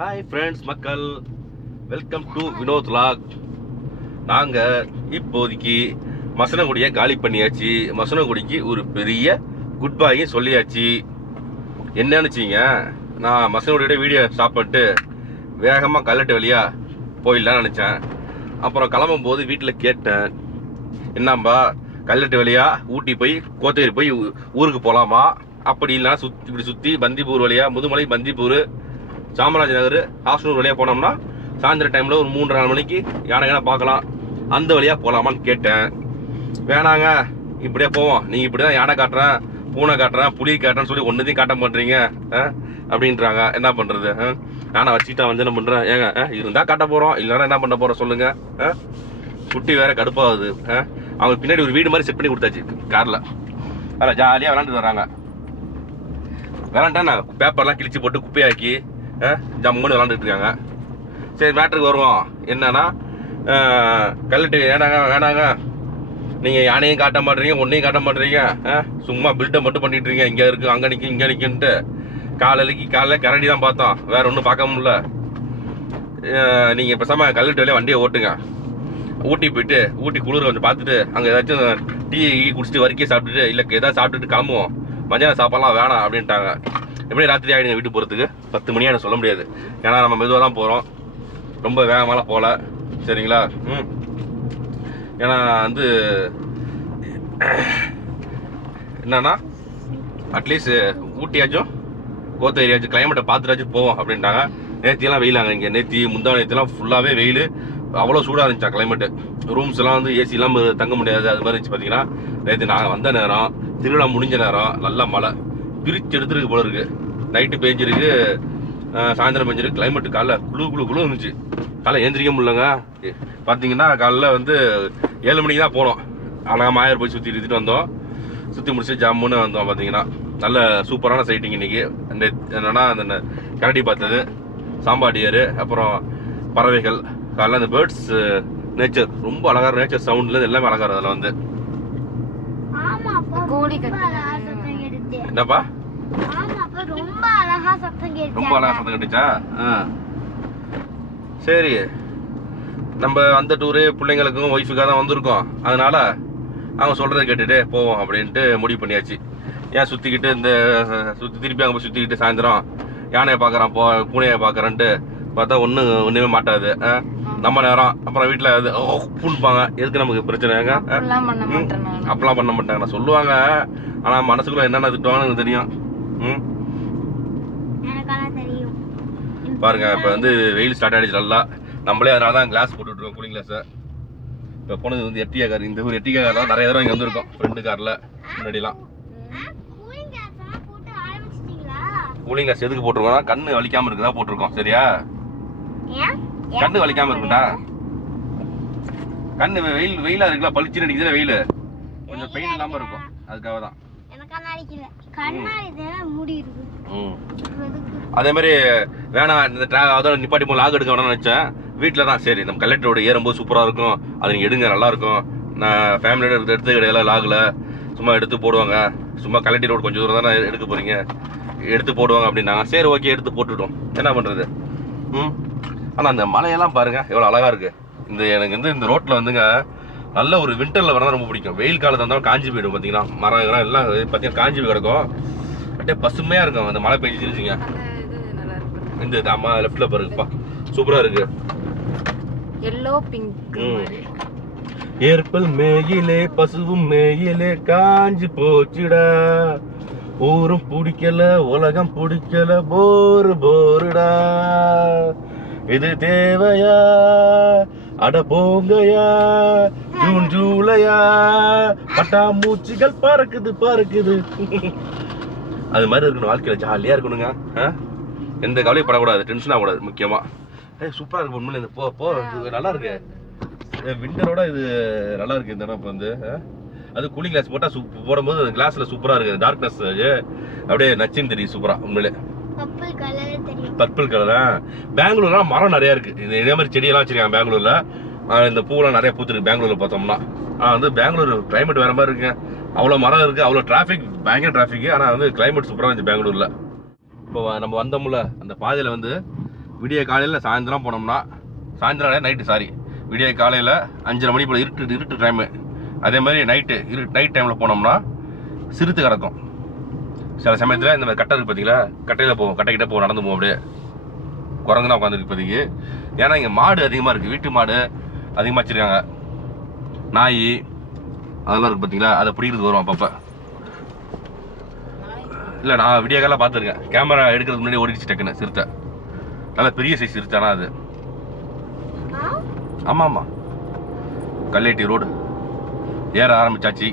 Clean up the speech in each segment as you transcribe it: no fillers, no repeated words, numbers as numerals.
Hi friends மக்கள், welcome to Vinod vlog. நாங்கள் இப்போதைக்கு மசனகுடியை காலி பண்ணியாச்சு. மசனகுடிக்கு ஒரு பெரிய குட் பாயும் சொல்லியாச்சு. என்னன்னு வச்சிங்க, நான் மசனகுடியோட வீடியோ ஸ்டாப் பண்ணிட்டு வேகமாக கல்லட்டு வழியாக போயிடலான்னு நினச்சேன். அப்புறம் கிளம்பும் போது வீட்டில் கேட்டேன், என்னம்பா கல்லட்டு வழியாக ஊட்டி போய் கோத்தகிரி போய் ஊருக்கு போகலாமா, அப்படி இல்லைனா இப்படி சுற்றி பந்திப்பூர் வழியாக முதுமலை பந்திப்பூர் சாமராஜ் நகர் ஹாஸ்னூர் வழியாக போனோம்னா சாயந்தரம் டைமில் ஒரு 3-4 மணிக்கு யானை பார்க்கலாம், அந்த வழியாக போகலாமான்னு கேட்டேன். வேணாங்க, இப்படியே போவோம், நீங்கள் இப்படி தான் யானை காட்டுறேன், பூனை காட்டுறேன், புலி காட்டுறேன்னு சொல்லி ஒன்றுத்தையும் காட்ட பண்ணுறீங்க அப்படின்றாங்க. என்ன பண்ணுறது? நானை வச்சுக்கிட்டா வந்து என்ன பண்ணுறேன்? ஏங்க இருந்தால் காட்ட போகிறோம், இல்லைன்னா என்ன பண்ண போகிறோம் சொல்லுங்கள். குட்டி வேற கடுப்பாகுது. அவங்க பின்னாடி ஒரு வீடு மாதிரி செட் பண்ணி கொடுத்தாச்சு காரில். அதில் ஜாலியாக விளாண்டுட்டு வராங்க. விளாண்டா நான் பேப்பர்லாம் கிழிச்சு போட்டு குப்பையாக்கி ஜம்முன்னு விளாண்டுட்டு இருக்காங்க. சரி, மேட்ருக்கு வருவோம். என்னன்னா, கல்லிட்டு வேணாங்க நீங்கள் யானையும் காட்ட மாட்டீங்க, ஒன்றையும் காட்ட மாட்டீங்க, சும்மா பில்டப் மட்டும் பண்ணிட்டு இருக்கீங்க. இங்கே இருக்குது, அங்கே நிற்கும், இங்கே நிற்குன்ட்டு காலையில் கரடி தான் பார்த்தோம், வேற ஒன்றும் பார்க்க முடியல. நீங்கள் பேசாமல் கல்லிட்டு வழியாக வண்டியை ஓட்டுங்க. ஊட்டி போயிட்டு ஊட்டி குளிர் கொஞ்சம் பார்த்துட்டு அங்கே ஏதாச்சும் டீ குடிச்சிட்டு வரைக்கும் சாப்பிட்டுட்டு இல்லை ஏதாவது சாப்பிட்டுட்டு கிளம்புவோம். மத்தியானம் சாப்பாடுலாம் வேணாம் அப்படின்ட்டாங்க. எப்படி ராத்திரி ஆகிடுங்க வீட்டுக்கு போகிறதுக்கு? 10 மணியாக எனக்கு சொல்ல முடியாது, ஏன்னா நம்ம மெதுவாக தான் போகிறோம், ரொம்ப வேகமாலாம் போகல. சரிங்களா? ஏன்னா வந்து என்னன்னா, அட்லீஸ்ட் ஊட்டியாச்சும் கோத்தகிரியாச்சும் கிளைமேட்டை பார்த்துட்டாச்சும் போவோம் அப்படின்ட்டாங்க. நேற்றியெல்லாம் வெயிலாங்க, இங்கே நேற்று முந்தா நேற்றுலாம் ஃபுல்லாகவே வெயில், அவ்வளோ சூடாக இருந்துச்சா கிளைமேட்டு. ரூம்ஸ் எல்லாம் வந்து ஏசி இல்லாமல் தங்க முடியாது, அது மாதிரி இருந்துச்சு. பார்த்தீங்கன்னா நேற்று நாங்கள் வந்த நேரம், திருவிழா முடிஞ்ச நேரம், நல்லா மழை பிரித்து எடுத்துருக்கு போல இருக்கு. நைட்டு பெஞ்சிருக்கு, சாயந்தரம் பெஞ்சிருக்கு. கிளைமேட்டு காலைல குழு இருந்துச்சு. காலைல ஏந்திரிக்க முடியலங்க. பார்த்தீங்கன்னா காலைல வந்து 7 மணிக்கு தான் போனோம். அழகாக மாயர் போய் சுற்றிட்டு வந்தோம். சுற்றி முடிச்சு ஜம்முன்னு வந்தோம். பார்த்தீங்கன்னா நல்ல சூப்பரான சைட்டிங் இன்னைக்கு. என்னன்னா, அந்த கரடி பார்த்தது, சாம்பாடியார், அப்புறம் பறவைகள், காலைல அந்த பேர்ட்ஸ் நேச்சர் ரொம்ப அழகா, நேச்சர் சவுண்ட்ல எல்லாமே அழகா. அதில் வந்து என்னப்பா ரொம்ப அழகா சத்தம் கேட்டுச்சா? சரி, நம்ம அந்த டூரு பிள்ளைங்களுக்கும் ஒய்ஃபுக்காக தான் வந்திருக்கோம். அதனால அவங்க சொல்றதை கேட்டுட்டு போவோம் அப்படின்ட்டு முடிவு பண்ணியாச்சு. ஏன் சுற்றிக்கிட்டு திருப்பி அங்கே போய் சுற்றிக்கிட்டு சாயந்தரம் யானையை பார்க்குறான், பூனையை பார்க்குறேன்ட்டு பார்த்தா ஒன்றுமே மாட்டாது. நம்ம நேரம் அப்புறம் வீட்டில் அது புண்பாங்க. எதுக்கு நமக்கு பிரச்சனைங்க? அப்பெல்லாம் பண்ண மாட்டாங்க, நான் சொல்லுவாங்க. ஆனால் மனசுக்குள்ள என்னென்ன திட்டுவாங்கன்னு எனக்கு தெரியும். பாருங்க, இப்போ வந்து வெயில் ஸ்டார்ட் ஆகிடுச்சு நல்லா. நம்மளே அதனால தான் கிளாஸ் போட்டுட்ருக்கோம், கூலிங் கிளாஸை. இப்போ போனது வந்து எர்டிகா கார். இந்த ஒரு எர்டிகா கார் தான் நிறைய தடவை இங்கே வந்துருக்கோம், ஃப்ரெண்டு காரில் முன்னாடிலாம். கூலிங் கிளாஸ் எதுக்கு போட்டிருக்கோம்னா, கண்ணு வலிக்காமல் இருக்குதா போட்டிருக்கோம். சரியா? கண்ணு வலிக்காமல் இருக்குண்டா. கண்ணு வெயிலா இருக்குல்ல, பளிச்சுன்னு அடிக்குதுல வெயில், கொஞ்சம் பெயின் இல்லாமல் இருக்கும், அதுக்காக தான். அதே மாதிரி வேணாம், இந்த அதோட நிப்பாட்டி போய் லாக் எடுக்க வேணாம்னு நினச்சேன். வீட்டில் தான் சரி, நம்ம கலெக்டர் ரோடு ஏறும்போது சூப்பராக இருக்கும், அது நீங்கள் எடுங்க, நல்லாயிருக்கும். நான் ஃபேமிலியோட எடுத்து கிடையாது, லாகில் சும்மா எடுத்து போடுவாங்க. சும்மா கலெக்டர் ரோடு கொஞ்சம் தூரம் தானே எடுக்க போகிறீங்க, எடுத்து போடுவாங்க அப்படின்னாங்க. சரி, ஓகே, எடுத்து போட்டுட்டோம். என்ன பண்ணுறது? ஆனால் அந்த மலையெல்லாம் பாருங்கள் எவ்வளோ அழகாக இருக்குது. எனக்கு வந்து இந்த ரோட்டில் வந்துங்க நல்ல ஒரு வின்டரில் வரதான் ரொம்ப பிடிக்கும். வெயில் காலத்தில் இருந்தாலும் காஞ்சி போயிடும். பார்த்தீங்கன்னா மரம் எல்லாம் பார்த்தீங்கன்னா காஞ்சி போய் கிடக்கும், அப்படியே பசுமையாக இருக்கும். அந்த மழை பெஞ்சிருச்சுங்க. இந்த அம்மா லெஃப்டில் பாருங்கப்பா, சூப்பராக இருக்கு. எல்லோ பிங்க் ஏற்பல் மேயிலே பசுவும் மேயிலே காஞ்சி போச்சுடா, ஊரும் பிடிக்கல உலகம் பிடிக்கல, போருடா, இது தேவையா, அட போங்கயா, ஜூன் ஜூலையா, பட்டாம்பூச்சிகள் பறக்குது. அது மாதிரி இருக்கணும், வாழ்க்கையில ஜாலியா இருக்கணுங்க. எந்த கவலையும் படக்கூடாது, டென்ஷன் ஆகக்கூடாது. முக்கியமா சூப்பரா இருக்கு உண்மையில. இந்த போ நல்லா இருக்கு. விண்டரோட இது நல்லா இருக்கு இந்த இடம். இப்போ வந்து அது கூலிங் கிளாஸ் போடும்போது கிளாஸ்ல சூப்பரா இருக்கு. டார்க்னஸ் அப்படியே நச்சுன்னு தெரியும் சூப்பரா உண்மையிலே. பர்பிள் கலரா. பெங்களூர்ல மரம் நிறைய இருக்கு. இதே மாதிரி செடியெல்லாம் வச்சிருக்காங்க பெங்களூர்ல. இந்த பூவெல்லாம் நிறைய பூத்துருக்கு பெங்களூர்ல பார்த்தோம்னா. வந்து பெங்களூர் கிளைமேட் வேற மாதிரி இருக்குங்க. அவ்வளோ மரம் இருக்கு, அவ்வளோ டிராஃபிக், பயங்கர டிராஃபிக். ஆனால் வந்து கிளைமேட் சூப்பராக இருந்துச்சு பெங்களூர்ல. இப்போ நம்ம வந்தோம்ல, அந்த பாதையில் வந்து விடிய காலையில் சாயந்தரம் போனோம்னா, சாயந்தரம் நைட்டு சாரி, விடிய காலையில் 5:30 மணி போல் இருட்டு டைமு. அதே மாதிரி நைட் டைமில் போனோம்னா சிறுத்தை கிடக்கும். சில சமயத்தில் இந்த மாதிரி கட்டை இருக்குது பார்த்தீங்களா, கட்டையில் போவோம், கட்டைக்கிட்ட போவோம், நடந்து போவோம். அப்படியே குரங்கு தான் உட்காந்துருக்கு இப்போதைக்கு. ஏன்னா இங்கே மாடு அதிகமாக இருக்குது, வீட்டு மாடு அதிகமாக வச்சுருக்காங்க. நாய் அதெல்லாம் இருக்குது பார்த்தீங்களா, அதை பிடிக்கிறதுக்கு வரும் அப்பப்போ. இல்லை, நான் விடிய காலையில் பார்த்துருக்கேன், கேமரா எடுக்கிறதுக்கு முன்னாடி ஓடிச்சு டக்குன்னு சிறுத்தை. நல்லா பெரிய சைஸ் சிறுத்தைனா அது. ஆமாம் ஆமாம், கல்லேட்டி ரோடு ஏற ஆரம்பிச்சாச்சு.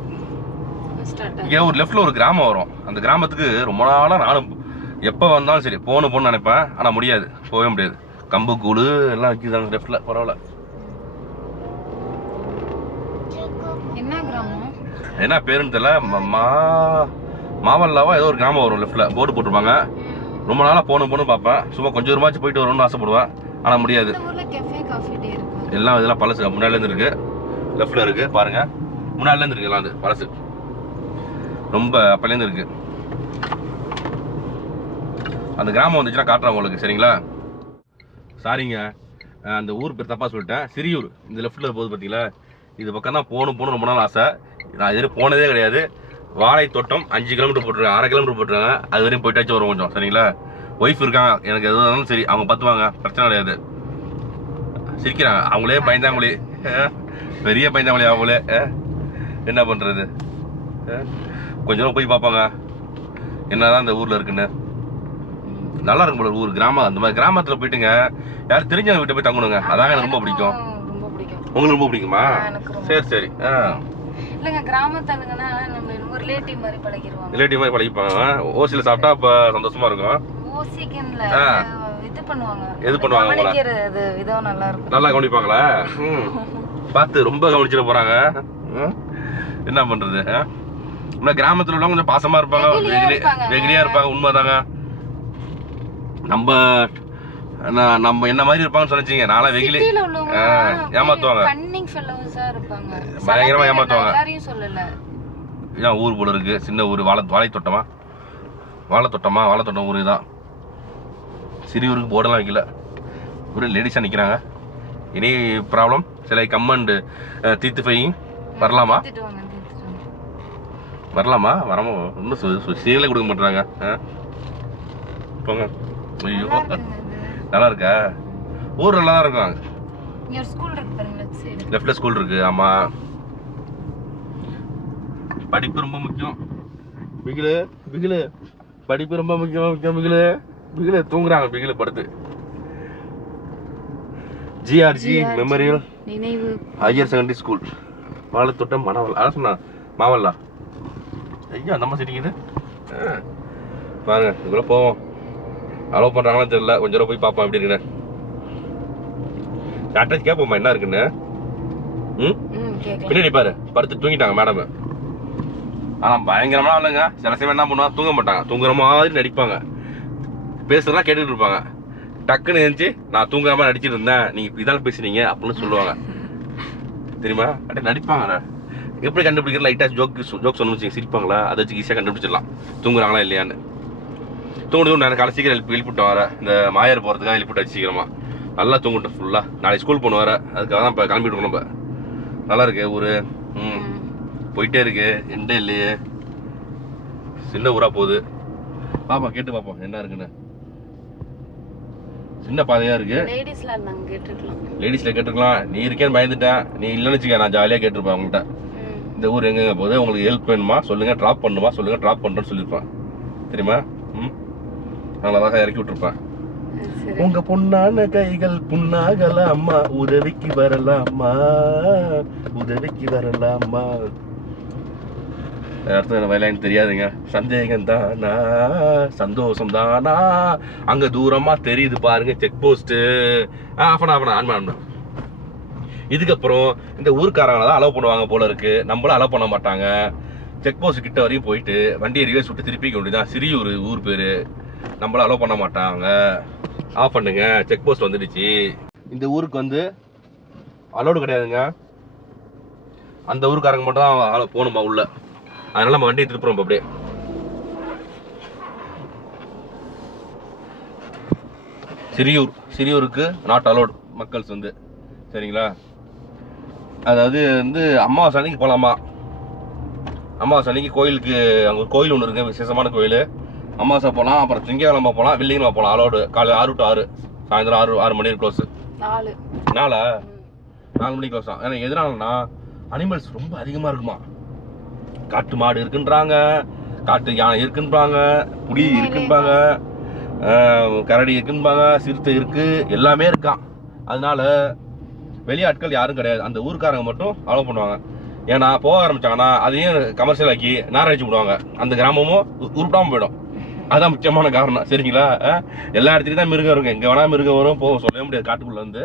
இங்கே ஒரு லெஃப்டில் ஒரு கிராமம் வரும். அந்த கிராமத்துக்கு ரொம்ப நாளாக நானும் எப்போ வந்தாலும் சரி போகணும்னு நினைப்பேன். ஆனால் முடியாது, போகவே முடியாது. கம்பு கூழு எல்லாம் வைக்கிதாங்க லெஃப்டில். பரவாயில்ல. என்ன கிராமம், என்ன பேருன்னு தெரியல, மாவல்லாவா ஏதோ ஒரு கிராமம் வரும். லெஃப்டில் போர்டு போட்டிருப்பாங்க. ரொம்ப நாளாக போகணும்னு பார்ப்பேன். சும்மா கொஞ்சம் ரூபாய்ச்சி போயிட்டு வரணும்னு ஆசைப்படுவேன். ஆனால் முடியாது. எல்லாம் இதெல்லாம் பழசு. முன்னாடிலேருந்து இருக்குது, லெஃப்டில் இருக்குது பாருங்கள். முன்னாடிலேருந்து இருக்குது எல்லாம், அது பழசு. ரொம்ப அப்பலேருந்து இருக்குது. அந்த கிராமம் வந்துச்சுன்னா காட்டுறேன் உங்களுக்கு, சரிங்களா? சாரிங்க, அந்த ஊர் பேர் தப்பாக சொல்லிட்டேன். சிறியூர் இந்த லெஃப்ட்டில் போகுது பார்த்தீங்களா, இது பக்கம் தான் போகணும் ரொம்ப நாள் ஆசை. நான் இது போனதே கிடையாது. வாழை தோட்டம் 5 கிலோமீட்டர் போட்டுருக்காங்க, 1/2 கிலோமீட்டர் போட்டுருக்காங்க. அது வரையும் போயிட்டாச்சும் வரும் கொஞ்சம், சரிங்களா? ஒய்ஃப் இருக்காங்க, எனக்கு எது இருந்தாலும் சரி அவங்க பார்த்துவாங்க, பிரச்சனை கிடையாது. சிரிக்கிறாங்க, அவங்களே பயந்தாங்களே, பெரிய பயந்தாங்களே அவங்களே. என்ன பண்ணுறது, கொஞ்சம் போய் பார்ப்பாங்க என்னதான் இந்த ஊரில் இருக்குன்னு. நல்லா இருக்கும் போல ஊர், கிராமம். அந்த மாதிரி கிராமத்தில் போயிட்டுங்க யாரும் தெரிஞ்சவங்க வீட்டை போய் தங்கணுங்க, அதாங்க எனக்கு ரொம்ப பிடிக்கும். உங்களுக்கு ரொம்ப பிடிக்குமா? சரி சரி. இல்லங்க, கிராமத்தாளுங்கன்னா நம்ம ரிலேட்டிவ் மாதிரி பழகிடுவாங்க. ரிலேட்டிவ் மாதிரி பழகிப்பாங்க. ஓசியில் சாப்பிட்டா அப்போ சந்தோஷமா இருக்கும். ஓசிக்கன்ல இது பண்ணுவாங்க. எது பண்ணுவாங்க? கவனிக்கிறது விதம் நல்லா இருக்கும். நல்லா கவனிப்பாங்களா? பார்த்து ரொம்ப கவனிச்சிட போறாங்க. என்ன பண்றது? கிராமத்தில் உள்ளவங்க கொஞ்சம் பாசமா இருப்பாங்க, வெகுளியா இருப்பாங்க. உண்மைதாங்க. நம்ம என்ன மாதிரி இருப்பாங்கன்னு சொல்லிச்சிங்க. நாளா வெகுளி ஏமாத்துவாங்க, பயங்கரமா ஏமாத்துவாங்க. ஏன் ஊர் போல இருக்கு, சின்ன ஊர். வாழைத்தோட்டமா வாழைத்தோட்டம் ஊர் தான். சிறியூருக்கு போர்டெல்லாம் வைக்கல, ஒரு லேடிஸா நிக்கிறாங்க. இனி ப்ராப்ளம் சில கம்மண்டு தீர்த்து போய் வரலாமா? வரமோ? இன்னும் சீரியலே கொடுக்க மாட்டாங்க. போங்க. ஐயோ, நல்லா இருக்கா? ஊர் நல்லா தான் இருக்கும். லெஃப்ட்ல ஸ்கூல் இருக்கு. ஆமா, படிப்பு ரொம்ப முக்கியம். பிகிலு படிப்பு ரொம்ப முக்கியம். பிகிலு தூங்குறாங்க, பிகிலு படுத்து. ஜிஆர்ஜி மெமோரியல் நினைவு ஹையர் செகண்டரி ஸ்கூல், வாழைத்தோட்டம், மணவல். அதான் சொன்னா மாவல்லா. ஐயா நம்ம சிரிக்குது பாருங்க. இதுக்குள்ள போவோம், அலோவ் பண்றாங்கன்னு தெரியல. கொஞ்சம் தூரம் போய் பார்ப்போம் எப்படி இருக்குன்னு. அட்ரஸ் கேட்போம்மா என்ன இருக்குன்னு. பின்னாடி பாரு, படுத்து தூங்கிட்டாங்க மேடம். ஆனா பயங்கரமா இல்லைங்க. சில சமயம் என்ன பண்ணுவாங்க, தூங்க மாட்டாங்க, தூங்குற மாதிரி நடிப்பாங்க. பேசுறதெல்லாம் கேட்டுட்டு இருப்பாங்க. டக்குன்னு இருந்துச்சு, நான் தூங்குற மாதிரி நடிச்சிட்டு இருந்தேன், நீங்க இதால பேசுனீங்க அப்படின்னு சொல்லுவாங்க. தெரியுமா? அப்படியே நடிப்பாங்க. எப்படி கண்டுபிடிக்கிற? லைட்டா ஜோக் சொன்னு சிரிப்பாங்களா, அதை வச்சு ஈஸியாக கண்டுபிடிச்சிடலாம் தூங்குறாங்களா இல்லையான்னு. தூங்கிட்டு நான் காலை சீக்கிரம் எழுப்பிட்டோம். வர இந்த மாயார் போகிறதுக்காக எழுப்பிட்டாச்சு சீக்கிரமா. நல்லா தூங்கிட்டோம் ஃபுல்லாக. நாளைக்கு ஸ்கூல் போன வர, அதுக்காக தான் இப்போ கிளம்பிட்டு இருக்கோம். நம்ம நல்லா இருக்கு ஊர். போயிட்டே இருக்கு, எண்டே இல்லையே. சின்ன ஊரா போகுது. பாப்போம், கேட்டு பார்ப்போம் என்ன இருக்குன்னு. சின்ன பாதையா இருக்கு. லேடிஸ்ல கேட்டுருக்கலாம். நீ இருக்கேன்னு பயந்துட்டேன், நீ இல்லைன்னு வச்சுக்க நான் ஜாலியாக கேட்டிருப்பேன் உங்கள்கிட்ட. இந்த ஊர் எங்கெங்க போகுது, உங்களுக்கு ஹெல்ப் வேணுமா சொல்லுங்க, ட்ராப் பண்ணுமா சொல்லுங்க, ட்ராப் பண்ணுறேன்னு சொல்லியிருப்பேன். தெரியுமா? நான் அழகாக இறக்கி விட்டுருப்பேன். உங்க பொண்ணான கைகள் புண்ணாகலாமா, உதவிக்கு வரலாமா, உதவிக்கு வரலாமா. அடுத்த வயலான்னு தெரியாதுங்க. சந்தேகம் தானா, சந்தோஷம் தானா, அங்க தூரமா தெரியுது பாருங்க செக் போஸ்ட். ஆன். இதுக்கப்புறம் இந்த ஊருக்காரங்களை தான் அலோவ் பண்ணுவாங்க போல இருக்கு, நம்மளும் அலோவ் பண்ண மாட்டாங்க. செக் போஸ்ட் கிட்ட வரையும் போயிட்டு வண்டியை ரிவர்ஸ் விட்டு திருப்பிக்க வேண்டியதான். சிறியூர் ஊர் பேரு, நம்மளும் அலோவ் பண்ண மாட்டாங்க. ஆஃப் பண்ணுங்க, செக் போஸ்ட் வந்துடுச்சு. இந்த ஊருக்கு வந்து அலோடு கிடையாதுங்க. அந்த ஊருக்காரங்க மட்டும் தான் போகணுமா உள்ள. அதனால நம்ம வண்டியை திருப்புறோம் அப்படியே. சிறியூருக்கு நாட் அலோட் மக்கள்ஸ் வந்து, சரிங்களா? அதாவது வந்து அமாவாசை அன்னைக்கு போகலாமா. அமாவாசை அன்னைக்கு கோயிலுக்கு, அங்கே ஒரு கோயில் ஒன்று இருக்குது, விசேஷமான கோயில். அமாவாசை போகலாம், அப்புறம் திங்கக்கிழமை போகலாம், வெள்ளிக்கிழமை போகலாம். அலோடு காலை 6 to 6, சாயந்தரம் 6 மணி க்ளோஸு. 4 மணி க்ளோஸ் தான். ஏன்னா எதனாலன்னா அனிமல்ஸ் ரொம்ப அதிகமாக இருக்குமா. காட்டு மாடு இருக்குன்றாங்க, காட்டு யானை இருக்குன்றாங்க, புலி இருக்குன்பாங்க, கரடி இருக்குன்பாங்க, சிறுத்தை இருக்கு, எல்லாமே இருக்கான். அதனால வெளியாட்கள் யாரும் கிடையாது, அந்த ஊருக்காரங்க மட்டும் அலோவ் பண்ணுவாங்க. ஏன்னா போக ஆரம்பிச்சாங்கன்னா அதையும் கமர்ஷியல் ஆக்கி நாராய்ச்சி விடுவாங்க, அந்த கிராமமும் உருட்டாமல் போயிடும். அதுதான் முக்கியமான காரணம், சரிங்களா? எல்லா இடத்துலையும் தான் மிருகம் இருக்கும், எங்கே வேணா மிருகம் வரும், போக சொல்லவே முடியாது. காட்டுக்குள்ளே வந்து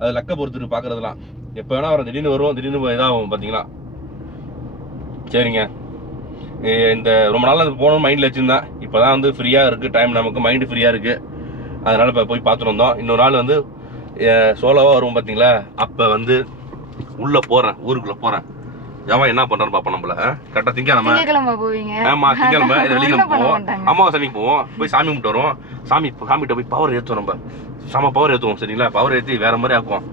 அது லக்க பொறுத்துட்டு பார்க்குறதுலாம் எப்போ வேணா வரும், திடீர்னு வரும், திடீர்னு இதாகும் பார்த்தீங்களா. சரிங்க, இந்த ரொம்ப நாள் அது போகணும்னு மைண்டில் வச்சுருந்தேன். இப்போ தான் வந்து ஃப்ரீயாக இருக்குது டைம், நமக்கு மைண்டு ஃப்ரீயாக இருக்குது. அதனால் இப்போ போய் பார்த்துட்டு வந்தோம். இன்னொரு நாள் வந்து சோலோவாக வருவோம் பார்த்தீங்களா, அப்போ வந்து உள்ளே போகிறேன், ஊருக்குள்ளே போகிறேன். ஏன் என்ன பண்ணுறேன்னு பார்ப்போம். நம்மள கரெக்டாக திங்கக்கிழமை போவீங்க. ஆமாம், திங்கக்கிழமை வெள்ளிக்கிழமை போவோம், அமாவாசை அன்னைக்கு போவோம், போய் சாமி கும்பிட்டு வருவோம். சாமிகிட்ட போய் பவர் ஏற்றுவோம், நம்ம செம பவர் ஏற்றுவோம், சரிங்களா? பவர் ஏற்றி வேறு மாதிரி ஆக்குவோம்.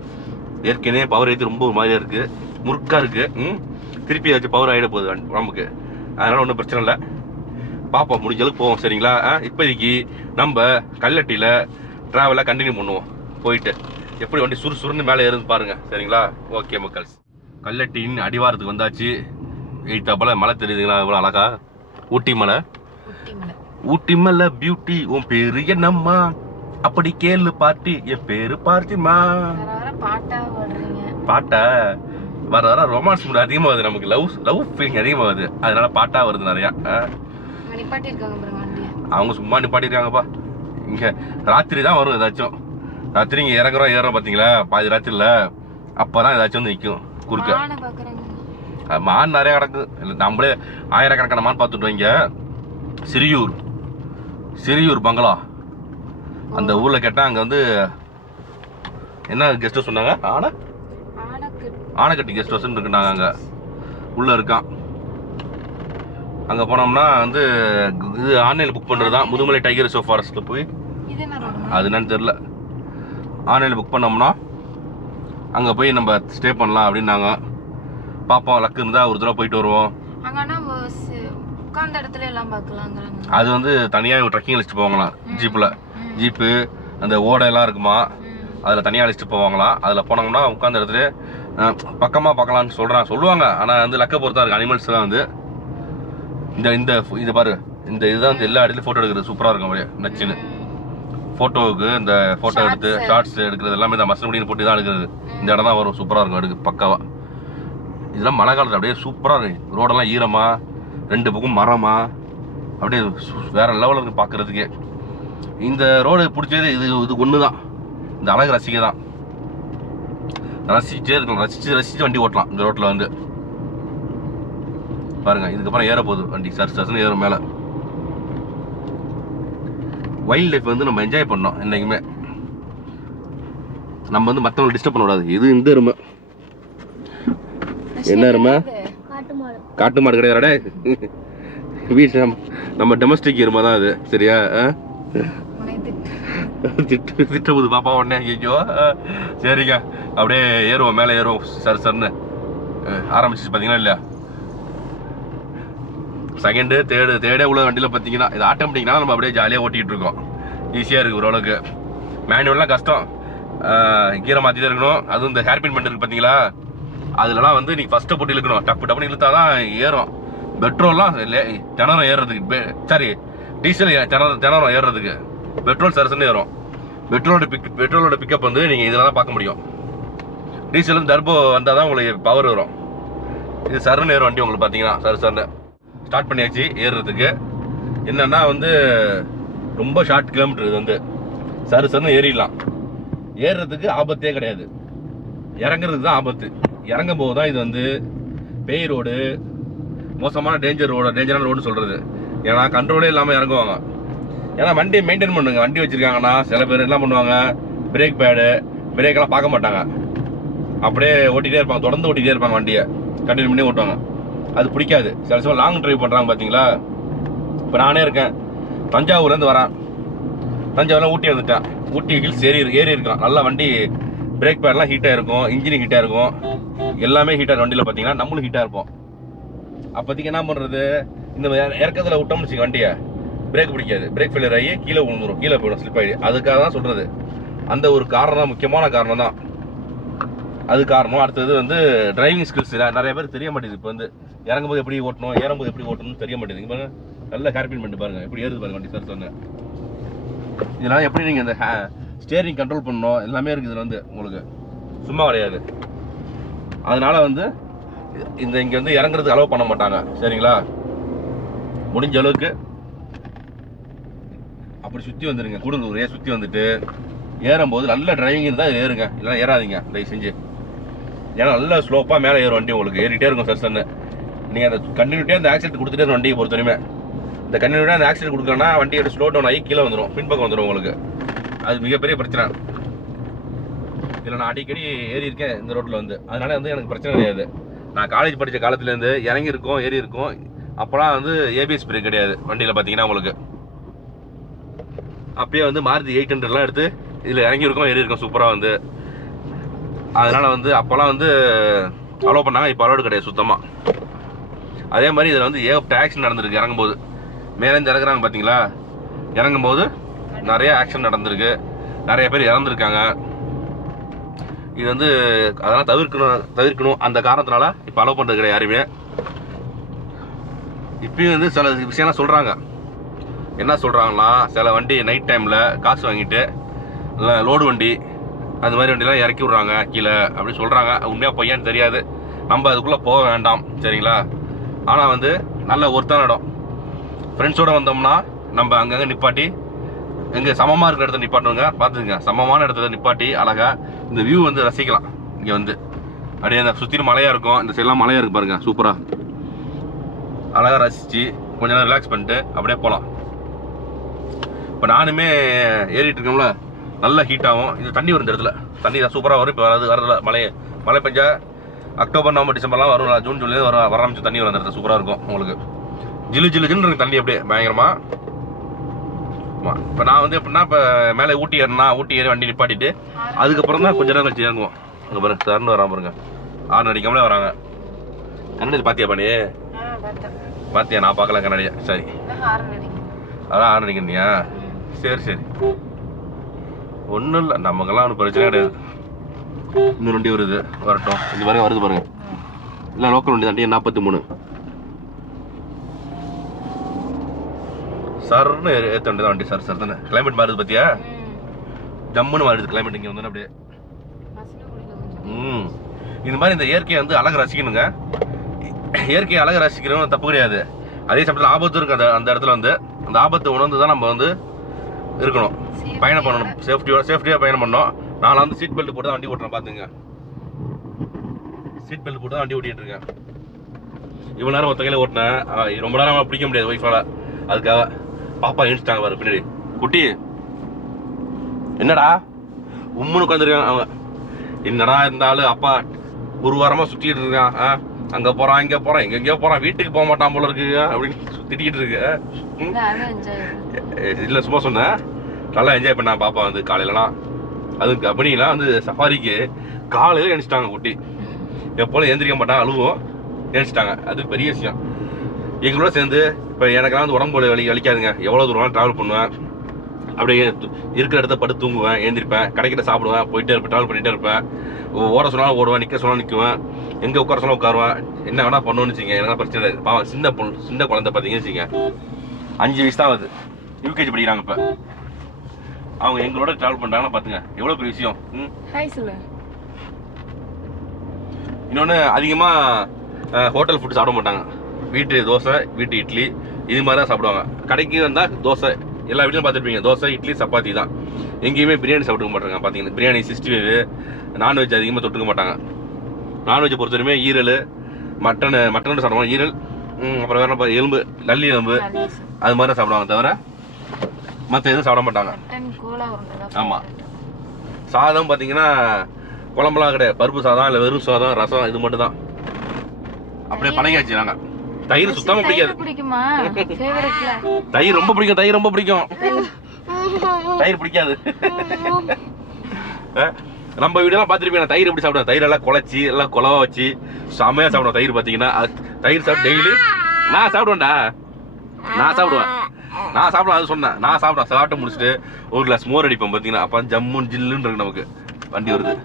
ஏற்கனவே பவர் ஏற்றி ரொம்ப ஒரு மாதிரியாக இருக்குது, முறுக்காக இருக்குது. திருப்பி ஏதாச்சும் பவர் ஆகிட போகுது நமக்கு, அதனால் ஒன்றும் பிரச்சனை இல்லை. பார்ப்போம், முடிஞ்ச அளவுக்கு போவோம், சரிங்களா? இப்போதைக்கு நம்ம கல்லட்டியில் ட்ராவலை கண்டினியூ பண்ணுவோம். போயிட்டு எப்படி வண்டி சுறுசுறுன்னு மேலே ஏறுன்னு பாருங்கள், சரிங்களா? ஓகே மக்கள்ஸ், கல்லட்டின் அடிவாரத்துக்கு வந்தாச்சு. எய்த்தாப்பல மலை தெரியுதுங்களா, இவ்வளோ அழகா. ஊட்டி மலை பியூட்டி. உன் பேரு என்னம்மா, அப்படி கேளு பாட்டி, என் பேரு பார்த்திமா. பாட்டா வர வர ரொமான்ஸ் மூட் அதிகமாகுது நமக்கு, லவ் ஃபீலிங் அதிகமாகுது, அதனால பாட்டா வருது நிறையா. அவங்க சும்மா நிப்பாட்டிருக்காங்கப்பா. இங்கே ராத்திரி தான் வரும் ஏதாச்சும், ராத்திரி இங்கே இறங்குறோம் ஏறுறோம் பார்த்தீங்களா, பாதி ராத்திரியில் அப்போ தான் ஏதாச்சும் வந்து நிற்கும் குறுக்க. மான் நிறையா கிடக்கு, நம்மளே ஆயிரக்கணக்கான மான் பார்த்துட்டு வைங்க. சிறியூர் பங்களா அந்த ஊரில் கேட்டால் அங்கே வந்து என்ன கெஸ்ட் ஹவுஸ் சொன்னாங்க, ஆனைக்கட்டி கெஸ்ட் ஹவுஸ்ன்னு இருக்குனாங்க. அங்கே உள்ளே இருக்கான். அங்கே போனோம்னா வந்து இது ஆன்லைனில் புக் பண்ணுறது தான். முதுமலை டைகர் ரிசர்வ் ஃபாரஸ்ட்டில் போய், அது என்னன்னு தெரில, ஆன்லைனில் புக் பண்ணோம்னா அங்கே போய் நம்ம ஸ்டே பண்ணலாம் அப்படின்னாங்க. பார்ப்போம், லக்கு இருந்தால் ஒரு தடவை போயிட்டு வருவோம். அது வந்து தனியாக ட்ரெக்கிங் லிஸ்ட் போவாங்களாம், ஜீப்பு அந்த ஓடையெல்லாம் இருக்குமா, அதில் தனியாக லிஸ்ட்டு போவாங்களாம். அதில் போனோம்னா உட்காந்த இடத்துல பக்கமாக பார்க்கலான்னு சொல்லுவாங்க. ஆனால் வந்து லக்கை பொறுத்தா இருக்குது. அனிமல்ஸ்லாம் வந்து இது பாரு, இதுதான் வந்து எல்லா இடத்துலையும் ஃபோட்டோ எடுக்கிறது சூப்பராக இருக்கும். அப்படியே நச்சுன்னு ஃபோட்டோவுக்கு இந்த ஃபோட்டோ எடுத்து ஷார்ட்ஸ் எடுக்கிறது எல்லாமே இந்த மசனகுடின்னு போட்டு தான் எடுக்கிறது. இந்த இடம் தான் வரும், சூப்பராக இருக்கும் எடுக்கு பக்காவாக. இதெல்லாம் மழை காலத்தில் அப்படியே சூப்பராக இருக்கும். ரோடெல்லாம் ஈரமாக, 2 பக்கம் மரமாக, அப்படியே வேறு லெவலில் இருக்குது பார்க்குறதுக்கே. இந்த ரோடு பிடிச்சது இது ஒன்று தான், இந்த அழகு ரசிக்க தான். ரசிச்சே இருக்கலாம், ரசித்து வண்டி ஓட்டலாம் இந்த ரோட்டில் வந்து பாருங்கள். இதுக்கப்புறம் ஏற போகுது வண்டி, சர்ஸ்ன்னு ஏறும் மேலே. வைல்ட் லைஃப் வந்து நம்ம என்ஜாய் பண்ணோம் என்றைக்குமே. நம்ம வந்து மற்றவங்களை டிஸ்டர்ப் பண்ணக்கூடாது. இது இந்த எருமை, என்ன எருமை? காட்டு மாடு கிடையாதுடா, வீட்டில் நம்ம டொமஸ்டிக் எருமை தான் அது, சரியா? திட்ட போது பாப்பா உடனே ஐயோ. சரிங்க, அப்படியே ஏறுவோம், மேலே ஏறுவோம். சர்ன்னு ஆரம்பிச்சிச்சு பார்த்தீங்கன்னா இல்லையா. செகண்டு தேர்டே உள்ள வண்டியில் பார்த்தீங்கன்னா இது ஆட்டோமேட்டிக்னா நம்ம அப்படியே ஜாலியாக ஓட்டிகிட்டு இருக்கோம். ஈஸியாக இருக்குது ஓரளவுக்கு. மேனுவல்லாம் கஷ்டம், கீரை மாற்றிட்டே இருக்கணும். அதுவும் இந்த ஹேர் பின் பண்ணிருக்கு பார்த்தீங்களா, அதுலலாம் வந்து நீங்கள் ஃபஸ்ட்டு போட்டு இழுக்கணும், டப்புன்னு இழுத்தா தான் ஏறும். பெட்ரோல்லாம் திணறம் ஏறுறதுக்கு, சாரி டீசல் திணறம் ஏறுறதுக்கு, பெட்ரோல் சரசுன்னு ஏறும். பெட்ரோலோட பிக்கப் வந்து நீங்கள் இதில் தான் பார்க்க முடியும். டீசலும் டர்போ வந்தால் தான் உங்களுக்கு பவர் வரும். இது சருன்னு ஏறும் வண்டி உங்களுக்கு பார்த்தீங்கன்னா. சருன்னு ஸ்டார்ட் பண்ணியாச்சு ஏறுறதுக்கு. என்னன்னா வந்து ரொம்ப ஷார்ட் கிலோமீட்டர், இது வந்து சருன்னு ஏறிடலாம். ஏறுறதுக்கு ஆபத்தே கிடையாது, இறங்குறதுக்கு தான் ஆபத்து. இறங்கும் போது தான் இது வந்து பேய் ரோடு, மோசமான டேஞ்சரான ரோடுன்னு சொல்கிறது. ஏன்னா கண்ட்ரோலே இல்லாமல் இறங்குவாங்க. ஏன்னா வண்டி மெயின்டைன் பண்ணுங்க, வண்டி வச்சுருக்காங்கன்னா சில பேர் என்ன பண்ணுவாங்க, பிரேக் பேடு பிரேக்கெல்லாம் பார்க்க மாட்டாங்க, அப்படியே ஓட்டிகிட்டே இருப்பாங்க, தொடர்ந்து ஓட்டிகிட்டே இருப்பாங்க, வண்டியை கண்டினியூ பண்ணி ஓட்டுவாங்க. அது பிடிக்காது. சில சமயம் லாங் ட்ரைவ் பண்ணுறாங்க பார்த்தீங்களா. இப்போ நானே இருக்கேன், தஞ்சாவூர்லேருந்து வரேன், தஞ்சாவூர்லாம் ஊட்டி வந்துட்டேன். ஊட்டி ஹில்ஸ் ஏறி இருக்கான். நல்லா வண்டி பிரேக் பேட்லாம் ஹீட்டாக இருக்கும், இன்ஜின் ஹீட்டாக இருக்கும், எல்லாமே ஹீட்டாக இருக்கும். வண்டியில் பார்த்தீங்கன்னா நம்மளும் ஹீட்டாக இருப்போம். அப்போதைக்கு என்ன பண்ணுறது, இந்த இறக்கத்தில் விட்டோம்னு வச்சுக்க வண்டியை பிரேக் பிடிக்காது, பிரேக் ஃபெயிலியர் ஆகி கீழே விழுந்துடும், கீழே போயிடும், ஸ்லிப் ஆகிடும். அதுக்காக தான் சொல்கிறது. அந்த ஒரு காரணம் தான், முக்கியமான காரணம் தான் அது காரணம். அடுத்தது வந்து டிரைவிங் ஸ்கில்ஸ் நிறைய பேர் தெரிய மாட்டேங்குது. இப்போ வந்து இறங்கும்போது எப்படி ஓட்டணும், ஏறும்போது எப்படி ஓட்டணும்னு தெரிய மாட்டேங்குது. பாருங்க, நல்லா ஹேர்பின் பண்ணிட்டு பாருங்க எப்படி ஏறுது பாருங்க வண்டி. சார் சொன்னேன் இதெல்லாம் எப்படி நீங்கள் இந்த ஸ்டேரிங் கண்ட்ரோல் பண்ணணும் எல்லாமே இருக்குது இதில் வந்து உங்களுக்கு, சும்மா கிடையாது. அதனால வந்து இங்கே வந்து இறங்குறதுக்கு அலோவ் பண்ண மாட்டாங்க, சரிங்களா? முடிஞ்ச அளவுக்கு அப்படி சுற்றி வந்துடுங்க, கூடலூரே சுற்றி வந்துட்டு ஏறும்போது நல்ல டிரைவிங் இருந்தால் ஏறுங்க, இல்லைன்னா ஏறாதீங்க தயவு செஞ்சு. ஏன்னா நல்லா ஸ்லோப்பாக மேலே ஏறும் வண்டி, உங்களுக்கு ஏறிட்டே இருக்கும் சார் சொன்னு. நீங்கள் அந்த கண்டினியூட்டியாக அந்த ஆக்சிடென்ட் கொடுத்துட்டே இருக்கும் வண்டியை பொறுத்தவரையுமே. இந்த கண்டினியூட்டியாக அந்த ஆக்சிடென்ட் கொடுக்கலன்னா வண்டியோட ஸ்லோ டவுன் ஆகி கீழே வந்துடும், பின்பக்கம் வந்துடும் உங்களுக்கு. அது மிகப்பெரிய பிரச்சனை. இதில் நான் அடிக்கடி ஏறி இருக்கேன் இந்த ரோட்டில் வந்து, அதனால வந்து எனக்கு பிரச்சனை கிடையாது. நான் காலேஜ் படித்த காலத்துலேருந்து இறங்கியிருக்கோம், ஏறி இருக்கோம். அப்போலாம் வந்து ஏபிஎஸ் பிரேக் கிடையாது வண்டியில் பார்த்தீங்கன்னா உங்களுக்கு. அப்பயே வந்து மாருதி 800லாம் எடுத்து இதில் இறங்கியிருக்கோம், ஏறி இருக்கோம் சூப்பராக வந்து. அதனால் வந்து அப்போல்லாம் வந்து அலோவ் பண்ணாங்க, இப்போ அலோடு கிடையாது சுத்தமாக. அதே மாதிரி இதில் வந்து ஏகப்பட்ட ஆக்சிடென்ட் நடந்திருக்கு இறங்கும்போது. மேலேருந்து இறங்குறாங்க பார்த்தீங்களா, இறங்கும்போது நிறைய ஆக்சிடென்ட் நடந்திருக்கு, நிறைய பேர் இறந்துருக்காங்க. இது வந்து அதெல்லாம் தவிர்க்கணும். அந்த காரணத்தினால இப்போ அலோவ் பண்ணுறது கிடையாது யாருமே. இப்பயும் வந்து சில விஷயம்லாம் சொல்கிறாங்க. என்ன சொல்கிறாங்கன்னா, சில வண்டி நைட் டைமில் காசு வாங்கிட்டு இல்லை லோடு வண்டி அந்த மாதிரி வண்டிலாம் இறக்கி விட்றாங்க கீழே அப்படி சொல்கிறாங்க. உண்மையாக பொய்யான்னு தெரியாது, நம்ம அதுக்குள்ளே போக வேண்டாம், சரிங்களா? ஆனால் வந்து நல்ல ஒருத்தான இடம், ஃப்ரெண்ட்ஸோடு வந்தோம்னா நம்ம அங்கங்கே நிப்பாட்டி, எங்கே சமமாக இருக்கிற இடத்துல நிப்பாட்டுங்க, பார்த்துங்க. சமமான இடத்துல நிப்பாட்டி அழகாக இந்த வியூ வந்து ரசிக்கலாம். இங்கே வந்து அப்படியே அந்த சுற்றிலும் மலையாக இருக்கும், இந்த சைடெலாம் மலையாக இருக்குது பாருங்கள், சூப்பராக அழகாக ரசித்து கொஞ்ச நேரம் ரிலாக்ஸ் பண்ணிட்டு அப்படியே போகலாம். இப்போ நானுமே ஏறிட்டு இருக்கோம்ல, நல்லா ஹீட் ஆகும். இது தண்ணி வரும், இந்த இடத்துல தண்ணி தான் சூப்பராக வரும். இப்போ வரதில்ல, மழை பெஞ்சா அக்டோபர் நவம்பர் டிசம்பர்லாம் வரும், ஜூன் ஜூலை வர ஆரம்பிச்சு தண்ணி வரும் அந்த இடத்துல. சூப்பராக இருக்கும் உங்களுக்கு, ஜில்லு இருக்கு தண்ணி அப்படியே பயங்கரமாக. இப்போ நான் வந்து எப்படின்னா, இப்போ மேலே ஊட்டி ஏறி வண்டி நிப்பாட்டிட்டு அதுக்கப்புறம் தான் கொஞ்ச நேரம் கழிச்சு இறங்குவோம். அங்கே பாருங்க சார்னு வராம பாருங்க, ஆறு அடிக்காமலே வராங்க. கண்ணாடி பார்த்தியா பண்ணி? பார்த்தியா? நான் பார்க்கல கண்ணாடியா. சரி, அதான் ஆறு அடிக்கணியா? சரி ஒன்றும் இல்லை, நமக்கெல்லாம் ஒன்றும் பிரச்சனை கிடையாது. இன்னொரு வண்டி வருது, வரட்டும். இந்த பாருங்க வருது பாருங்க, இல்லை லோக்கல் வண்டி தான், 43 சர்ன்னு ஏற்ற வண்டி தான் வண்டி. சார் தானே. கிளைமேட் மாறுது பார்த்தியா, ஜம்முன்னு மாறுது கிளைமேட் இங்கே வந்தோன்னா அப்படியே. இந்த மாதிரி இந்த இயற்கையை வந்து அழகாக ரசிக்கணுங்க. இயற்கையை அழகாக ரசிக்கிறோம், தப்பு கிடையாது. அதே சமயத்தில் ஆபத்து இருக்குது அந்த இடத்துல வந்து. அந்த ஆபத்தை உணர்ந்து தான் நம்ம வந்து இருக்கணும், பயணம் பண்ணணும், சேஃப்டியாக பயணம் பண்ணணும். நான் வந்து சீட் பெல்ட் போட்டு தான் வண்டி ஓட்டுறேன், பார்த்துங்க. சீட் பெல்ட் போட்டு தான் வண்டி ஓட்டிகிட்டு இருக்கேன். இவ்வளோ நேரம் ஒருத்த கையில் ஓட்டினேன், ரொம்ப நேரம் பிடிக்க முடியாது ஒய்ஃபால். அதுக்காக பாப்பா எழுந்துட்டாங்க பாரு பின்னாடி. குட்டி என்னடா உம்முன்னு உட்காந்துருக்காங்க அவங்க. என்னடா இருந்தாலும் அப்பா ஒரு வாரமாக சுற்றிட்டு இருக்கான், அங்கே போகிறான் இங்கே போகிறான் எங்கெங்கேயோ போகிறான், வீட்டுக்கு போக மாட்டான் போல இருக்கு அப்படின்னு திட்டிகிட்டு இருக்கு. இல்லை சும்மா சொன்னேன், நல்லா என்ஜாய் பண்ணேன் பாப்பா வந்து. காலையிலலாம் அதுக்கு அப்படின்னா வந்து சஃபாரிக்கு காலையில் எழுந்துச்சிட்டாங்க குட்டி. எப்போதும் எழுந்திரிக்க மாட்டாங்க, அழுவோம், எழுந்துச்சிட்டாங்க. அது பெரிய விஷயம். எங்களோட சேர்ந்து இப்போ எனக்கெல்லாம் வந்து உடம்பு வலிக்காதுங்க. எவ்வளோ தூரம் ட்ராவல் பண்ணுவேன், அப்படியே இருக்கிற இடத்த படுத்து தூங்குவேன், எழுந்திருப்பேன், கடைக்கிட்ட சாப்பிடுவேன், போயிட்டே இருப்பேன், ட்ராவல் பண்ணிகிட்டே இருப்பேன். ஓட சொன்னாலும் ஓடுவேன், நிற்க சொன்னாலும் நிற்குவேன், எங்கே உட்கார சொன்னாலும் உட்காருவேன். என்ன வேணா பண்ணுவோன்னு வச்சுங்க, எனக்கு பிரச்சனை இல்லை. பாவம் சின்ன குழந்தை பார்த்தீங்கன்னு வச்சுங்க, 5 வயசு தான் ஆகுது, யூகேஜி படிக்கிறாங்க. இப்போ அவங்க எங்களோட ட்ராவல் பண்ணுறாங்கன்னா பார்த்துங்க எவ்வளோ பெரிய விஷயம். இன்னொன்று, அதிகமாக ஹோட்டல் ஃபுட் சாப்பிட மாட்டாங்க. வீட்டு தோசை, வீட்டு இட்லி, இது மாதிரி தான் சாப்பிடுவாங்க. கடைக்கு வந்தால் தோசை, எல்லா வீட்லையும் பார்த்துருப்பீங்க, தோசை இட்லி சப்பாத்தி தான். எங்கேயுமே பிரியாணி சாப்பிட்டுக்க மாட்டாங்க. பார்த்தீங்கன்னா பிரியாணி 65 நான்வெஜ் அதிகமாக தொட்டுக்க மாட்டாங்க. நான்வெஜ் பொறுத்தவரையுமே ஈரல், மட்டன் சாப்பிடுவாங்க, ஈரல், அப்புறம் வேற எலும்பு, நல்லி எலும்பு, அது மாதிரி தான் சாப்பிடுவாங்க, தவிர மற்ற எதுவும் சாப்பிட மாட்டாங்க. ஆமாம், சாதம் பார்த்தீங்கன்னா குழம்புலாம் கிடையாது, பருப்பு சாதம் இல்லை வெறும் சாதம், ரசம், இது மட்டும் தான். அப்படியே பழகியாச்சு நாங்கள். தயிர் சுத்தமாக பிடிக்காது. தயிர் ரொம்ப பிடிக்கும், தயிர் பிடிக்காது. நம்ம வீடெல்லாம் பார்த்துருப்பீங்க தயிர் எப்படி சாப்பிடுவேன், தயிர் எல்லாம் குழச்சி எல்லாம் குழவா வச்சு செமையாக சாப்பிடுவேன். தயிர் பார்த்தீங்கன்னா தயிர் சாப்பிட்டு டெய்லி நான் சாப்பிடுவேன்டா, நான் சாப்பிடுவேன் அது சொன்னேன். நான் சாப்பிட்டு முடிச்சுட்டு ஒரு கிளாஸ் மோர் அடிப்பேன் பார்த்தீங்கன்னா. அப்போ ஜம்முன் ஜில்லுன்னு இருக்கு நமக்கு. வண்டி வருது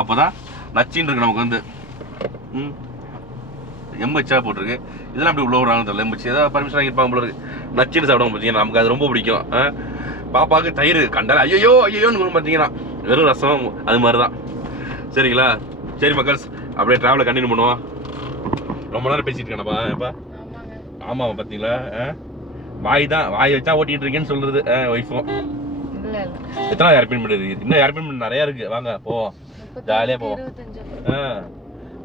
அப்போதான் நச்சின்னு இருக்கு நமக்கு வந்து. எம்பச்சா போட்டிருக்கு. இதெல்லாம் அப்படி உள்ள விடுறாங்க தெரியல. எம்பச்சி ஏதாவது பர்மிஷன் வாங்கியிருப்பாங்க போல இருக்கு. நச்சின்னு சாப்பிடுவாங்க பார்த்தீங்கன்னா. நமக்கு அது ரொம்ப பிடிக்கும். பாப்பாவுக்கு தயிர் கண்டால ஐயோன்னு பார்த்தீங்கன்னா வெறும் ரசம் அது மாதிரி தான். சரிங்களா? சரி மக்கள்ஸ், அப்படியே ட்ராவலை கண்டினியூ பண்ணுவோம். ரொம்ப நேரம் பேசிட்டு இருக்கேனப்பா. ஏப்பா ஆமாம் பார்த்தீங்களா? வாய் வச்சா ஓட்டிட்டு இருக்கேன்னு சொல்றது ஒய்ஃபும். எத்தனை ஏர்பின் பண்ணுறது? இன்னும் ஏர்பின் நிறையா இருக்கு. வாங்க போவோம், ஜாலியாக போவோம்.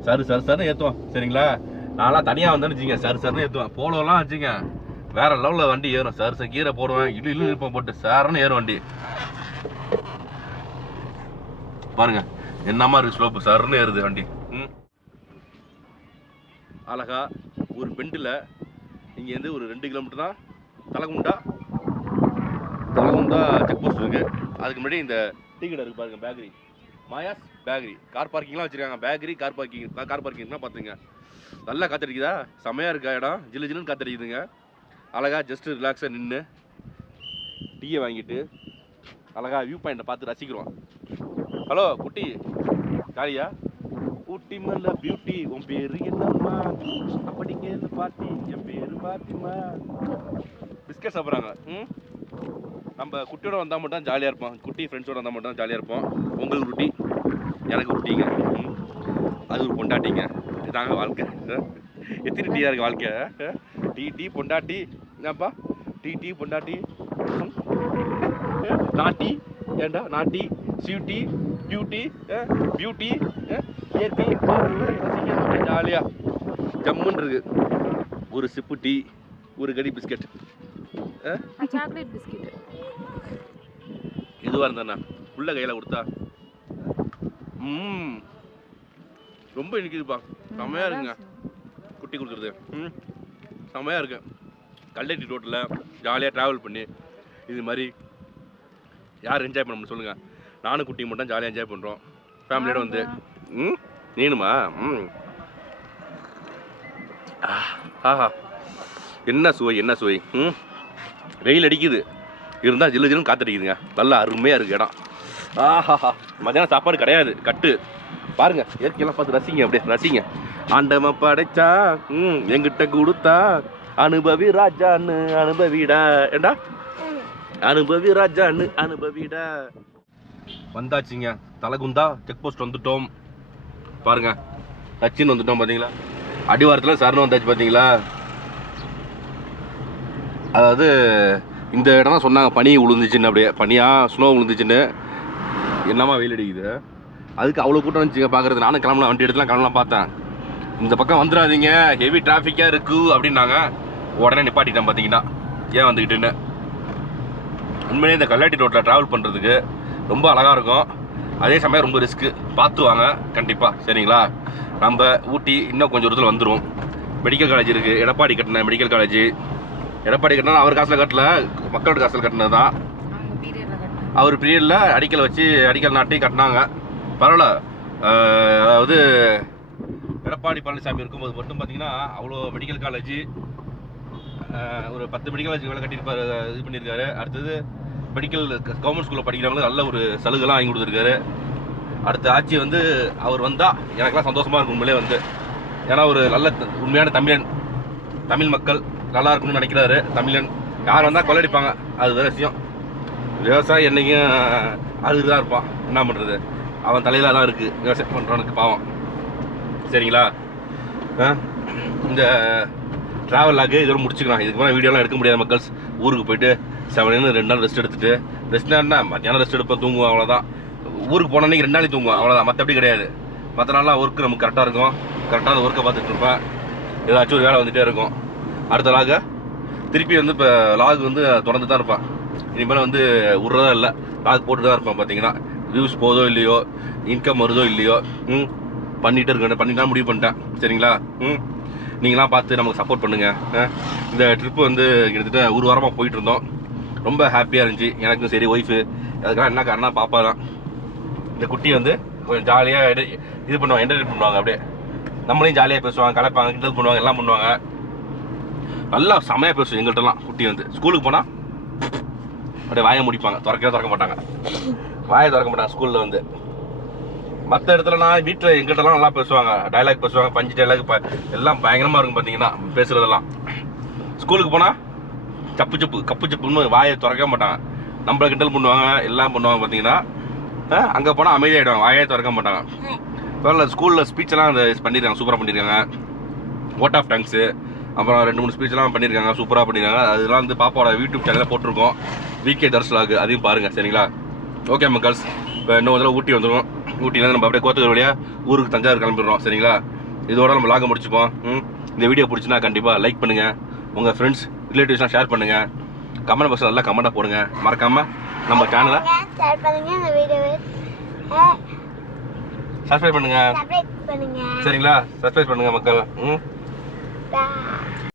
சரு ஏற்றுவோம். சரிங்களா? நான்லாம் தனியாக வந்தேன்னு வச்சுங்க, சருன்னு ஏற்றுவேன். போலோலாம் வச்சுங்க வேற லெவலில் வண்டி ஏறும். சரு கீரை போடுவேன், இழு இருப்பேன் போட்டு சாரன்னு ஏறும் வண்டி. பாருங்க என்னமா இருக்கு ஸ்லோப்பு, சருன்னு ஏறுது வண்டி. அழகா ஒரு பெண்டில் இங்கேருந்து ஒரு 2 கிலோமீட்டர் தான் தலகுண்டா செக் போஸ்ட் இருக்கு. அதுக்கு முன்னாடி இந்த டீ கடை இருக்கு பாருங்க, பேக்கரி, மாயாஸ் பேக்கரி. கார் பார்க்கிங்லாம் வச்சிருக்காங்க. பேக்கரி கார் பார்க்கிங்னா பார்த்துங்க. நல்லா காத்தடிக்குதா, செமையாக இருக்கா இடம், ஜில்லுன்னு காத்தடிக்குதுங்க. அழகா ஜஸ்ட் ரிலாக்ஸாக நின்று டீயை வாங்கிட்டு அழகா வியூ பாயிண்ட்டை பார்த்து ரசிக்கிறோம். ஹலோ குட்டி காரியா, ஊட்டி மல்ல பியூட்டி, உன் பேரு என்னம்மா, அப்படி கேளு பாட்டி, என் பேரு பாத்திமா. பிஸ்கட் சாப்பிட்றாங்க. நம்ம குட்டியோட வந்தால் மட்டும் தான் ஜாலியாக இருப்போம். குட்டி ஃப்ரெண்ட்ஸோட வந்தால் மட்டும் தான் ஜாலியாக இருப்போம். உங்களுக்கு ரொட்டி, எனக்கு ரொட்டிங்க, அது ஒரு பொண்டாட்டிங்க. இதாங்க வாழ்க்கை. எத்தனை டீயாக இருக்குது வாழ்க்கை. டீ பொண்டாட்டி என்னப்பா, டீ பொண்டாட்டி, நாட்டி ஏண்டா நாட்டி, ஸ்வீட்டி, பியூட்டி, இயற்கை ஜாலியாக ஜம்முன்னு இருக்கு. ஒரு சிப்பு டீ, ஒரு கடி பிஸ்கட், சாக்லேட் பிஸ்கட் எதுவாக இருந்தாண்ணா உள்ள கையில் கொடுத்தா ரொம்ப இனிக்குதுப்பா. செம்மையாக இருக்குங்க குட்டி கொடுக்குறது. செம்மையாக இருக்கு. கல்லட்டி ரோட்டில் ஜாலியாக ட்ராவல் பண்ணி இது மாதிரி யார் என்ஜாய் பண்ண சொல்லுங்கள். நானும் குட்டி மட்டும் ஜாலியாக என்ஜாய் பண்ணுறோம் ஃபேமிலியோட வந்து. நீனுமா? ஆஹா என்ன சுவை. வெயில் அடிக்குது, இருந்தால் ஜில்லுன்னு காத்தடிக்குதுங்க. நல்லா அருமையாக இருக்குது இடம். ஆஹாஹா, மத்தியானம் சாப்பாடு கிடையாது, கட்டு பாருங்க. இயற்கையெல்லாம் பார்த்து ரசிங்க, அப்படியே ரசிங்க. ஆண்டவன் படைச்சா எங்கிட்ட கொடுத்தா, அனுபவி ராஜான்னு அனுபவிடா. ஏண்டா அனுபவி ராஜான்னு அனுபவிடா. வந்தாச்சுங்க, தலகுந்தா செக் போஸ்ட் வந்துட்டோம். பாருங்க டச்சின்னு வந்துட்டோம் பார்த்தீங்களா. அடிவாரத்தில் சரணம் வந்தாச்சு பார்த்தீங்களா. அதாவது இந்த இடம் தான் சொன்னாங்க பனி விழுந்துச்சுன்னு, அப்படியே பனியாக ஸ்னோ விழுந்துச்சுன்னு. என்னமா வெயில் அடிக்குது, அதுக்கு அவ்வளோ கூட்டம் வந்துச்சுங்க பார்க்குறது. நானும் கிளம்பலாம், வண்டி எடுத்துலாம் கிளம்பலாம் பார்த்தேன். இந்த பக்கம் வந்துடாதீங்க, ஹெவி டிராஃபிக்காக இருக்குது அப்படின்னாங்க. உடனே நிப்பாட்டிட்டேன் பார்த்தீங்கன்னா. ஏன் வந்துக்கிட்டுன்னு. உண்மையிலே இந்த கல்லாட்டி ரோட்டில் ட்ராவல் பண்ணுறதுக்கு ரொம்ப அழகாக இருக்கும், அதே சமயம் ரொம்ப ரிஸ்க்கு. பார்த்து வாங்க கண்டிப்பாக. சரிங்களா? நம்ம ஊட்டி இன்னும் கொஞ்சம் தூரத்தில் வந்துடும். மெடிக்கல் காலேஜ் இருக்குது, எடப்பாடி கட்டின மெடிக்கல் காலேஜ். எடப்பாடி கட்டினா அவர் காசில் கட்டல, மக்களோட காசில் கட்டினது தான். அவர் பீரியடில் அடிக்கல் நாட்டி கட்டினாங்க. பரவாயில்ல. அதாவது எடப்பாடி பழனிசாமி இருக்கும்போது மட்டும் பார்த்தீங்கன்னா அவ்வளோ மெடிக்கல் காலேஜ், ஒரு 10 மெடிக்கல் காலேஜ் வேலை கட்டியிருப்பாரு, இது பண்ணியிருக்காரு. அடுத்தது மெடிக்கல் கவர்மெண்ட் ஸ்கூலில் படிக்கிறவங்களுக்கு நல்ல ஒரு சலுகைலாம் வாங்கி கொடுத்துருக்காரு. அடுத்த ஆட்சி வந்து அவர் வந்தால் எனக்குலாம் சந்தோஷமாக இருக்கும் உண்மையிலே வந்து. ஏன்னா ஒரு நல்ல உண்மையான தமிழ் மக்கள் நல்லா இருக்கணும்னு நினைக்கிறாரு. தமிழன் யார் வந்தால் கொள்ளடிப்பாங்க, அது வேறு விஷயம். விவசாயம் என்றைக்கும் அழுது தான் இருப்பான், என்ன பண்ணுறது, அவன் தலையில் தான் இருக்குது விவசாயம் பண்ணுறவனுக்கு பாவம். சரிங்களா? இந்த ட்ராவல் ஆகு இதோட முடிச்சுக்கலாம். இதுக்கு மேலே வீடியோலாம் எடுக்க முடியாது மக்கள்ஸ். ஊருக்கு போயிட்டு 7 2 நாள் ரெஸ்ட் எடுத்துட்டு, ரெஸ்ட் நேரம்னா மத்தியானம் ரெஸ்ட் எடுப்பேன், தூங்குவோம், அவ்வளோதான். ஊருக்கு போன அன்றைக்கி 2 நாளைக்கு தூங்குவோம், அவ்வளோதான். மற்றபடி கிடையாது. மற்ற நாள்லாம் ஒர்க்கு நமக்கு கரெக்டாக இருக்கும். கரெக்டாக ஒர்க்கை பார்த்துட்டு இருப்பேன். ஏதாச்சும் ஒரு வேலை வந்துகிட்டே இருக்கும். அடுத்த லாக திருப்பி வந்து இப்போ லாக் வந்து தொடர்ந்து தான் இருப்பேன். இனிமேல் வந்து விட்றதா இல்லை, லாக் போட்டு தான் இருப்பேன். பார்த்தீங்கன்னா வியூஸ் போதோ இல்லையோ, இன்கம் வருதோ இல்லையோ, பண்ணிகிட்டே இருக்கேன். பண்ணிட்டு முடிவு பண்ணிட்டேன். சரிங்களா? நீங்களாம் பார்த்து நமக்கு சப்போர்ட் பண்ணுங்கள். இந்த ட்ரிப்பு வந்து கிட்டத்தட்ட ஒரு வாரமாக போயிட்டு இருந்தோம். ரொம்ப ஹாப்பியாக இருந்துச்சு எனக்கும் சரி ஒய்ஃபு. அதுக்கெல்லாம் என்ன காரணம் பாப்பா தான். இந்த குட்டி வந்து கொஞ்சம் ஜாலியாக இது பண்ணுவாங்க, என்டர்டைன் பண்ணுவாங்க. அப்படியே நம்மளையும் ஜாலியாக பேசுவாங்க, கலைப்பாங்க, கிண்டல் பண்ணுவாங்க, எல்லாம் பண்ணுவாங்க. நல்லா செமையாக பேசுவோம் எங்கள்கிட்டலாம். குட்டி வந்து ஸ்கூலுக்கு போனால் அப்படியே வாயை முடிப்பாங்க, திறக்க மாட்டாங்க, வாயை திறக்க மாட்டாங்க ஸ்கூலில் வந்து. மற்ற இடத்துல நான் வீட்டில் எங்கிட்டலாம் நல்லா பேசுவாங்க, டைலாக் பேசுவாங்க, பஞ்சு டைலாக் எல்லாம் பயங்கரமாக இருக்கும் பார்த்தீங்கன்னா பேசுகிறதெல்லாம். ஸ்கூலுக்கு போனால் கப்பு சப்புன்னு வாயை திறக்க மாட்டாங்க, நம்மளை கிண்டல் பண்ணுவாங்க, எல்லாம் பண்ணுவாங்க பார்த்தீங்கன்னா. அங்கே போனால் அமைதியாகிடுவாங்க, வாயை திறக்க மாட்டாங்க. பரவாயில்ல, ஸ்கூலில் ஸ்பீச்செல்லாம் அந்த பண்ணியிருக்காங்க, சூப்பராக பண்ணியிருக்காங்க. ஓட் ஆஃப் டங்க்ஸு, அப்புறம் 2-3 ஸ்பீச்லாம் பண்ணியிருக்காங்க, சூப்பராக பண்ணியிருக்காங்க. அதெல்லாம் வந்து பாப்பாவோட யூடியூப் சேனலில் போட்டிருக்கோம், விகே தர்ஸ் vlog, அதையும் பாருங்கள் சரிங்களா. ஓகே மக்கள்ஸ், இப்போ இன்னொரு தடவை ஊட்டி வந்துடும். ஊட்டியிலேருந்து நம்ம அப்படியே கோத்தகிரி வழியாக ஊருக்கு தஞ்சாவூர் கிளம்பிடுறோம் சரிங்களா. இதோட நம்ம vlog முடிச்சுப்போம். இந்த வீடியோ பிடிச்சினா கண்டிப்பாக லைக் பண்ணுங்கள், உங்கள் ஃப்ரெண்ட்ஸ் ரிலேட்டிவ்ஸ்லாம் ஷேர் பண்ணுங்கள், கமெண்ட் பாக்ஸில் நல்லா கமெண்ட்டாக போடுங்க. மறக்காமல் நம்ம சேனலை ஷேர் பண்ணுங்க, இந்த வீடியோவை சப்ஸ்கிரைப் பண்ணுங்கள் சப்ஸ்கிரைப் பண்ணுங்க சரிங்களா. சப்ஸ்கிரைப் பண்ணுங்கள் மக்கள். Bye.